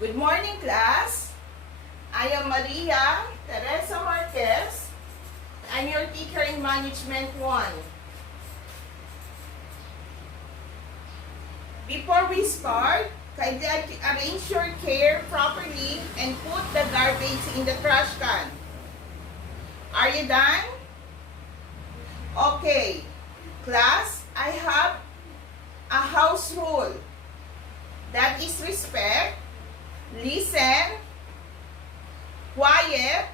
Good morning, class. I am Maria Teresa Marquez. I'm your teacher in Management 1. Before we start, kindly arrange your chair properly and put the garbage in the trash can. Are you done? Okay. Class, I have a house rule. That is respect, listen, quiet,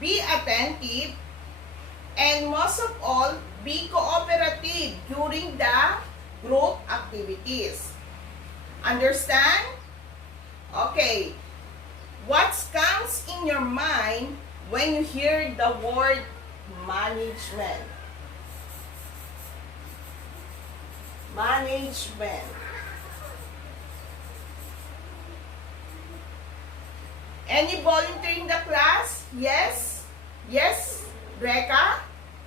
be attentive, and most of all, be cooperative during the group activities. Understand? Okay. What comes in your mind when you hear the word management? Management. Any volunteer in the class? Yes? Yes? Reka?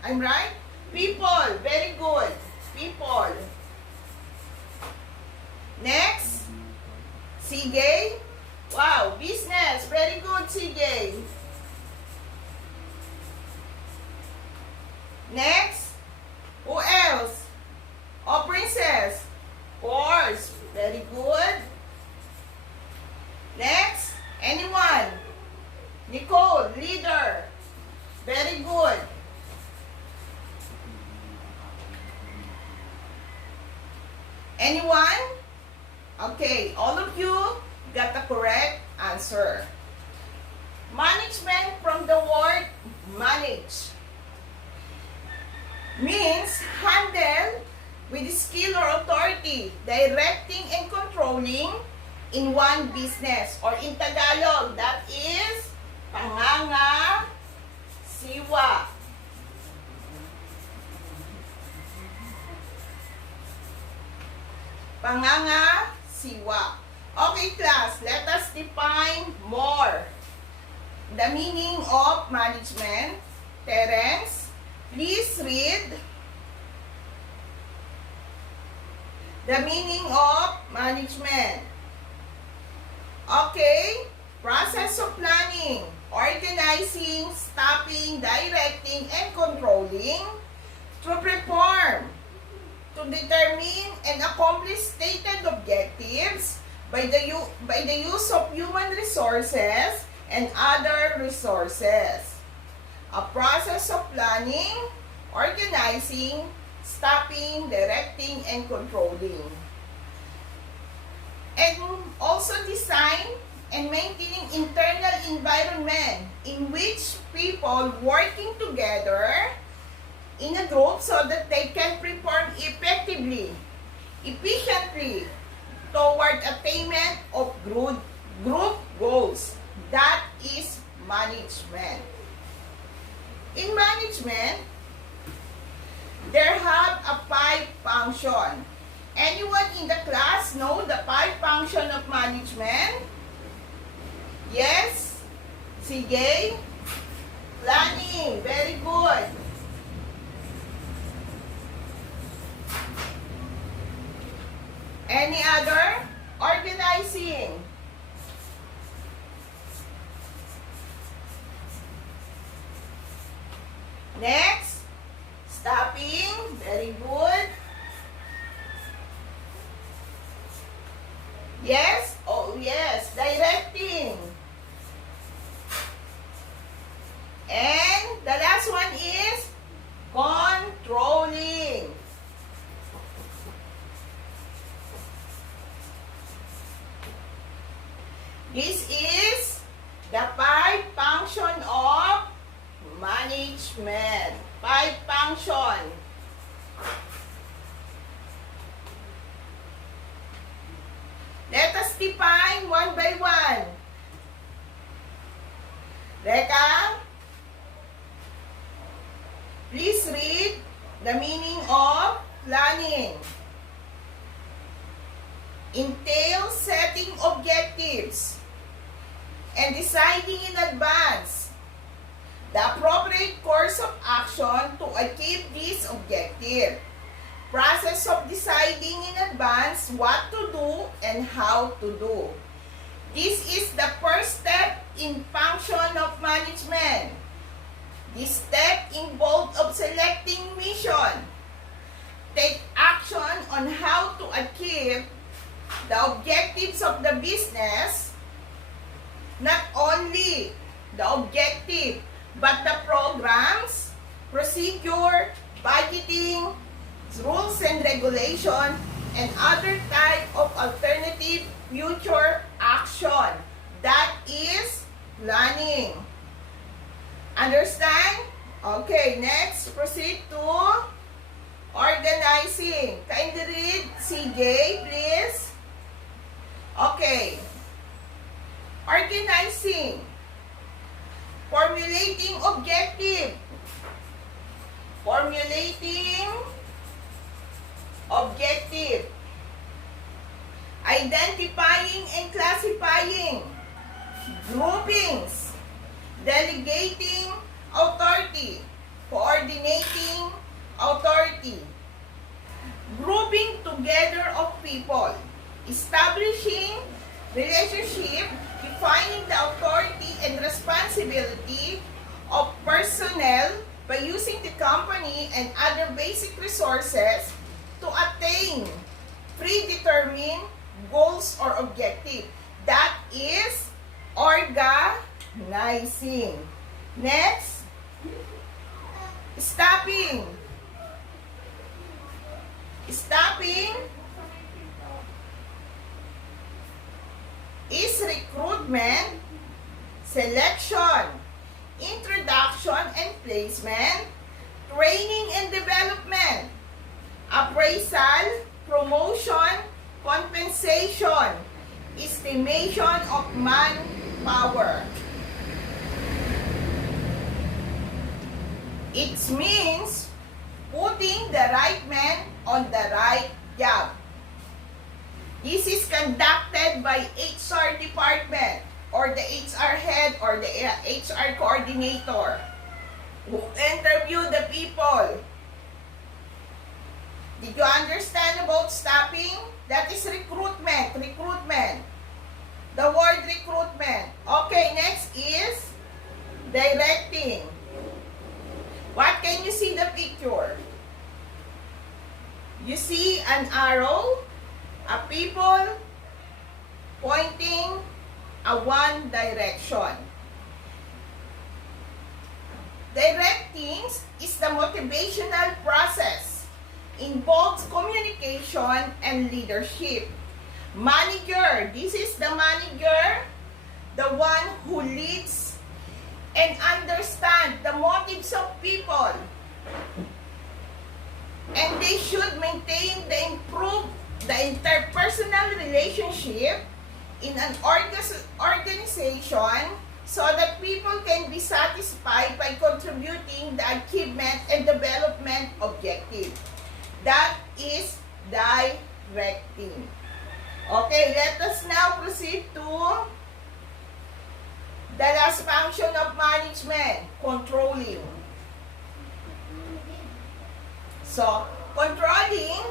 I'm right? People. Very good. People. Next. CJ? Wow. Business. Very good, CJ. Next. Who else? Oh, Princess. Course. Very good. Next. Anyone? Nicole, leader. Very good. Anyone? Okay, all of you got the correct answer. Management from the word manage means handle with skill or authority, directing and controlling in one business, or in Tagalog, that is pangangasiwa. Pangangasiwa. Okay, class, let us define more the meaning of management. Terence, please read the meaning of management. Okay, process of planning, organizing, stopping, directing, and controlling to perform, to determine and accomplish stated objectives by the use of human resources and other resources. A process of planning, organizing, stopping, directing, and controlling. And also design and maintaining internal environment in which people working together in a group so that they can perform effectively, efficiently toward attainment of group goals. That is management. In management, there have a 5 function. Anyone in the class know the 5 function of management? Yes? CJ? Planning. Very good. Any other? Organizing. Next. Stopping. Very good. Yes? Oh, yes. Directing. And the last one is controlling. This is the 5 function of management. 5 function. Let us define one by one. Reka, please read the meaning of planning. Entails setting objectives and deciding in advance the appropriate course of action to achieve this objective. Process of deciding in advance what to do and how to do. This is the first step in function of management. This step involves of selecting mission. Take action on how to achieve the objectives of the business, not only the objective, but the programs, procedure, budgeting, rules and regulation, and other type of alternative future action. That is planning. Understand? Okay, next, proceed to organizing. Kindly read, CJ, please. Okay. Organizing. Formulating objective. Formulating objective. Identifying and classifying. Groupings. Delegating authority. Coordinating authority. Grouping together of people. Establishing relationship. Defining the authority and responsibility of personnel by using the company and other basic resources to attain predetermined goals or objective. That is organizing. Next, stopping. Stopping is recruitment, selection, introduction and placement, training and development, appraisal, promotion, compensation, estimation of manpower. It means putting the right man on the right job. This is conducted by HR department or the HR head or the HR coordinator who interview the people. Did you understand about staffing? That is recruitment. Recruitment. The word recruitment. Okay, next is directing. What can you see the picture? You see an arrow, a people pointing a one direction. Directing is the motivational process. Involves communication and leadership. Manager, this is the manager, the one who leads and understands the motives of people. And they should maintain the improve the interpersonal relationship in an organization so that people can be satisfied by contributing the achievement and development objective. That is directing. Okay, let us now proceed to the last function of management, controlling. So, controlling,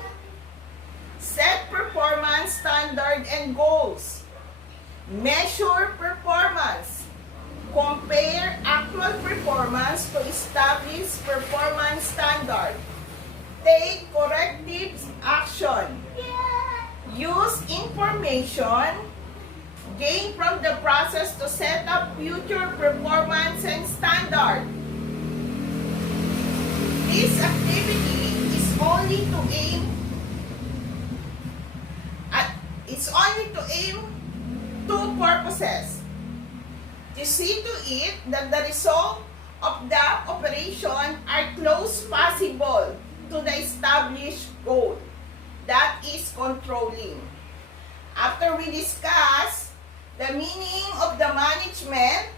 set performance standard and goals. Measure performance. Compare actual performance to establish performance standard. Take corrective action. Use information gained from the process to set up future performance and standard. This activity is only to aim two purposes. To see to it that the result of the operation are close possible to the established goal. That is controlling. After we discuss the meaning of the management,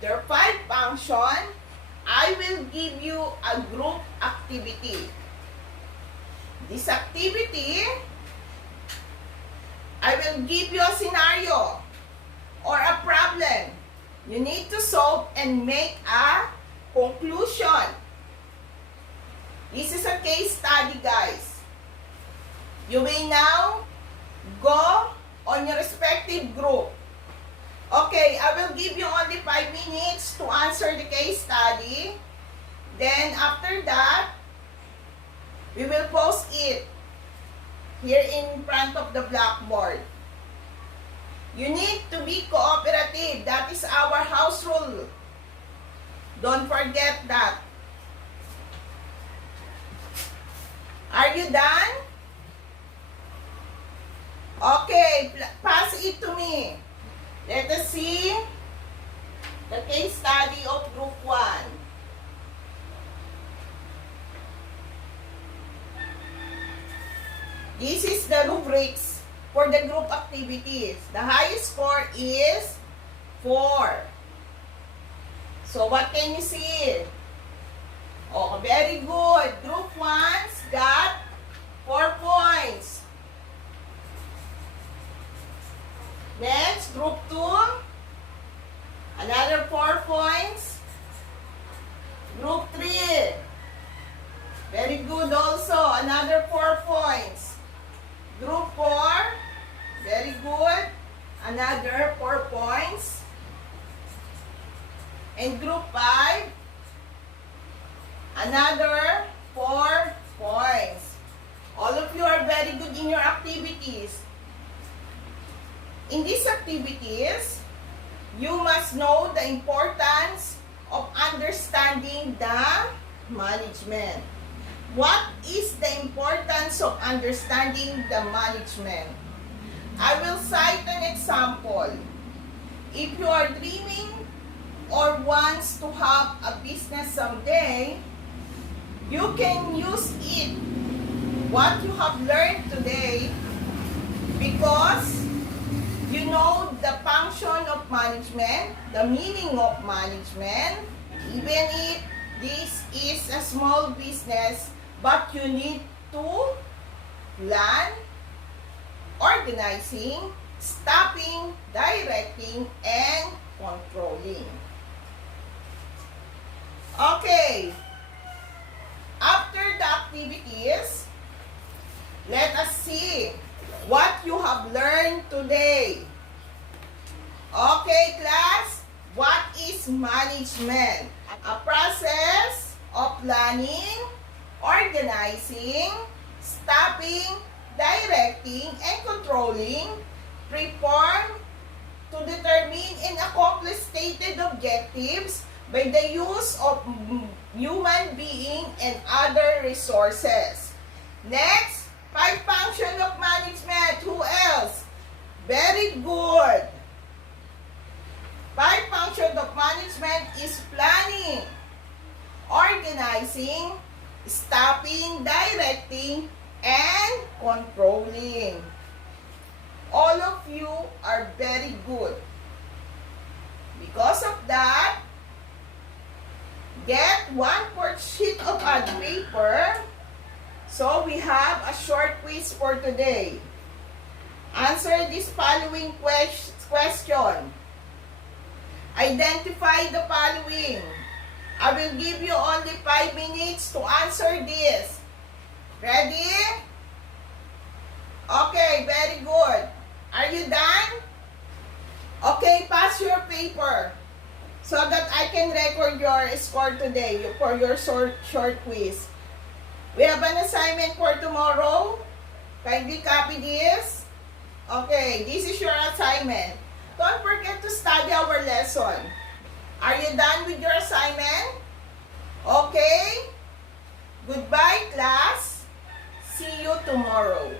their 5 functions, I will give you a group activity. This activity, I will give you a scenario or a problem. You need to solve and make a conclusion. This is a case study, guys. You will now go on your respective group. Okay, I will give you only 5 minutes to answer the case study. Then after that, we will post it here in front of the blackboard. You need to be cooperative. That is our house rule. Don't forget that. Are you done? Okay, pass it to me. Let us see the case study of Group 1. This is the rubrics for the group activities. The highest score is 4. So what can you see? Oh, very good. Group 1's got 4 points. Next, Group 2, another 4 points. Group 3, very good also, another 4 points. Group 4, very good, another 4 points. And Group 5, another 4 points. All of you are very good in your activities. In these activities, you must know the importance of understanding the management. What is the importance of understanding the management? I will cite an example. If you are dreaming or wants to have a business someday, you can use it, what you have learned today, because you know the function of management, the meaning of management, even if this is a small business, but you need to plan, organizing, stopping, directing, and controlling. Okay. After the activities, let us see what you have learned today. Okay, class, what is management? A process of planning, organizing, stopping, directing, and controlling, performed to determine and accomplish stated objectives by the use of human being and other resources. Next, 5 functions of management. Who else? Very good. 5 functions of management is planning, organizing, stopping, directing, and controlling. All of you are very good. Because of that, get 1/4 sheet of ad paper. So we have a short quiz for today. Answer this following question. Identify the following. I will give you only 5 minutes to answer this. Ready? Okay, very good. Are you done? Okay, pass your paper so that I can record your score today for your short quiz. We have an assignment for tomorrow. Kindly copy this. Okay, this is your assignment. Don't forget to study our lesson. Are you done with your assignment? Okay. Goodbye, class. See you tomorrow.